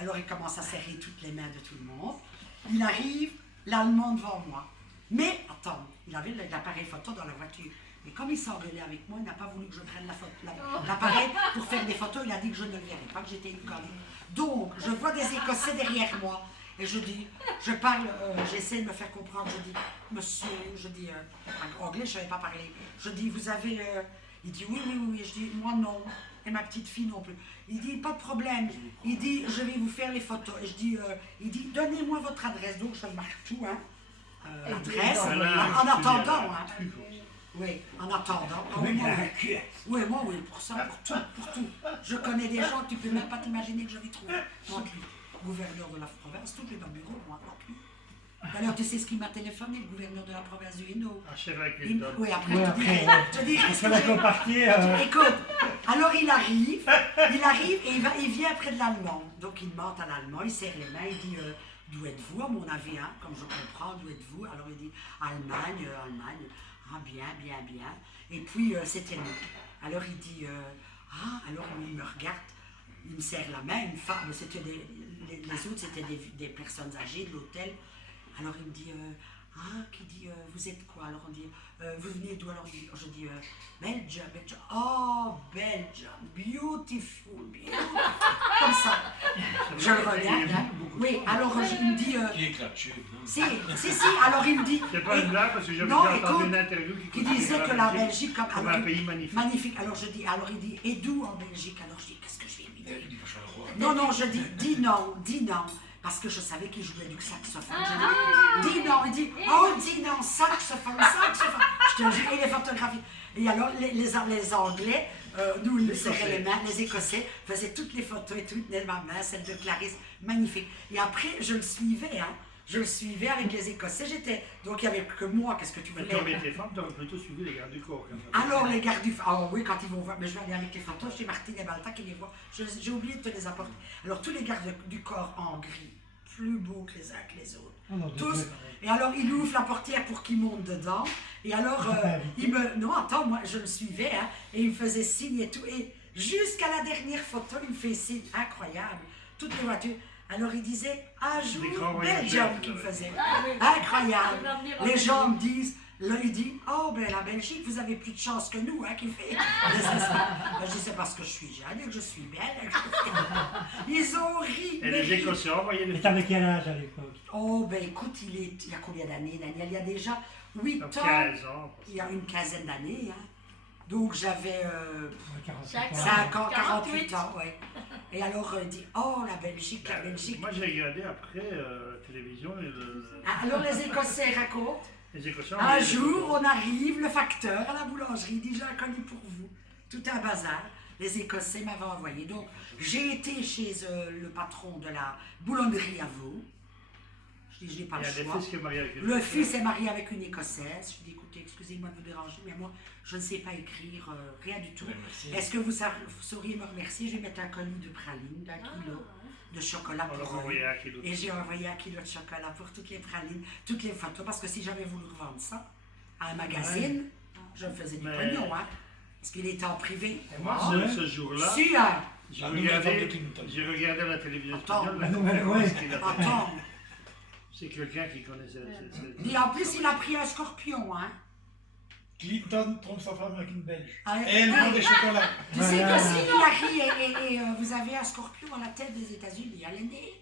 Alors il commence à serrer toutes les mains de tout le monde. Il arrive, l'Allemand devant moi. Mais, attends, il avait l'appareil photo dans la voiture. Mais comme il s'engueulait avec moi, il n'a pas voulu que je prenne l'appareil pour faire des photos. Il a dit que je ne le verrais pas, que j'étais une conne. Donc, je vois des Écossais derrière moi. Et je dis, je parle, j'essaie de me faire comprendre. Je dis, monsieur, je dis, en anglais, je ne savais pas parler. Je dis, vous avez... il dit, oui, oui, oui. Je dis, moi non. Et ma petite fille non plus. Il dit, pas de problème. Il dit, je vais vous faire les photos. Et je dis, il dit, donnez-moi votre adresse. Donc, je marque tout, hein. L'adresse, en attendant, hein. Oui, en attendant. Oui, moi, oui, pour ça, pour tout. Je connais des gens que tu peux même pas t'imaginer que je vais trouver. Donc, gouverneur de la province, tout est dans le bureau, moi, non plus. D'ailleurs, tu sais ce qu'il m'a téléphoné, le gouverneur de la province du Hainaut. Oui, après, je te dis, écoute, alors il arrive et il vient près de l'Allemand. Donc, il demande à l'Allemand, il serre les mains, il dit, d'où êtes-vous, à mon avis, hein, comme je comprends, d'où êtes-vous? Alors, il dit, Allemagne. Ah, bien, bien, bien. Et puis, c'était nous. Alors, il dit, alors il me regarde, il me serre la main, une femme, c'était les autres, c'était des personnes âgées de l'hôtel. Alors, il me dit, vous êtes quoi? Alors, on dit, vous venez d'où? Alors, je dis, Belgium. Oh, Belgium, beautiful. Comme ça. Je le regarde, hein. Oui, alors il me dit... Si, alors il me dit... C'est pas une blague parce que j'avais entendu une interview qui disait que la Belgique... comme un pays magnifique. Magnifique. Alors il dit, et d'où en Belgique? Alors je dis, qu'est-ce que je vais lui dire? Non, je dis, dis non. Parce que je savais qu'il jouait du saxophone. Je dis, dis non. Il dit, oh, dis non, saxophone. Je te dis, et les photographies. Et alors, les Anglais, nous, ils nous serraient les mains, les Écossais faisaient toutes les photos et tout, tenaient ma main, celle de Clarisse, magnifique. Et après, je le suivais, hein. Je le suivais avec les Écossais, donc il n'y avait que moi, qu'est-ce que tu voulais? Mais tu avec les femmes, tu aurais plutôt suivi les gardes du corps. Alors les gardes du corps, oui, quand ils vont voir, mais je vais aller avec les photos, chez Martine et Balta qui les voient, j'ai oublié de te les apporter. Alors tous les gardes du corps en gris, plus beaux que les uns que les autres, tous, et alors il ouvre la portière pour qu'ils montent dedans, et alors non attends, moi je le suivais, hein, et il me faisait signe et tout, et jusqu'à la dernière photo, il me fait signe, incroyable, toutes les voitures. Alors il disait, un jour, Belgium qu'il faisait. Incroyable. Les gens me disent, là il dit, oh ben la Belgique, vous avez plus de chance que nous, hein, qu'il fait. Je dis, c'est parce que je suis jeune et que je suis belle. Ils ont ri. Et les Écossais envoyaient les... Et t'avais quel âge à l'époque? Oh ben écoute, il y a combien d'années, Daniel? Il y a déjà 8 ans. 15 ans. Il y a une quinzaine d'années, hein. Donc j'avais 5 ans, 48 ans, ouais. Et alors il dit, oh la Belgique. Moi j'ai regardé après la télévision. Alors les Écossais racontent. Les Écossais Un jour, on arrive, le facteur à la boulangerie dit, j'ai un colis pour vous. Tout un bazar. Les Écossais m'avaient envoyé. Donc j'ai été chez le patron de la boulangerie à Vaux. Je dis, je n'ai pas le choix. Le fils est marié avec une Écossaise. Je dis, écoutez, excusez-moi de vous déranger, mais moi, je ne sais pas écrire, rien du tout. Est-ce que vous sauriez me remercier? Je vais mettre un colis de pralines d'1 kilo de chocolat pour eux. Et j'ai envoyé 1 kilo de chocolat pour toutes les pralines, toutes les photos, parce que si j'avais voulu revendre ça à un magazine, je me faisais du pognon, hein, parce qu'il était en privé. Et moi, ce jour-là, si, hein. j'ai regardé la télévision espagnole. Attends. C'est quelqu'un qui connaissait. Et en plus, il a pris un scorpion, hein. Clinton trompe sa femme avec une Belge. Ah, et elle vend des chocolats. Tu sais que si Hillary et vous avez un scorpion à la tête des États-Unis, elle est née.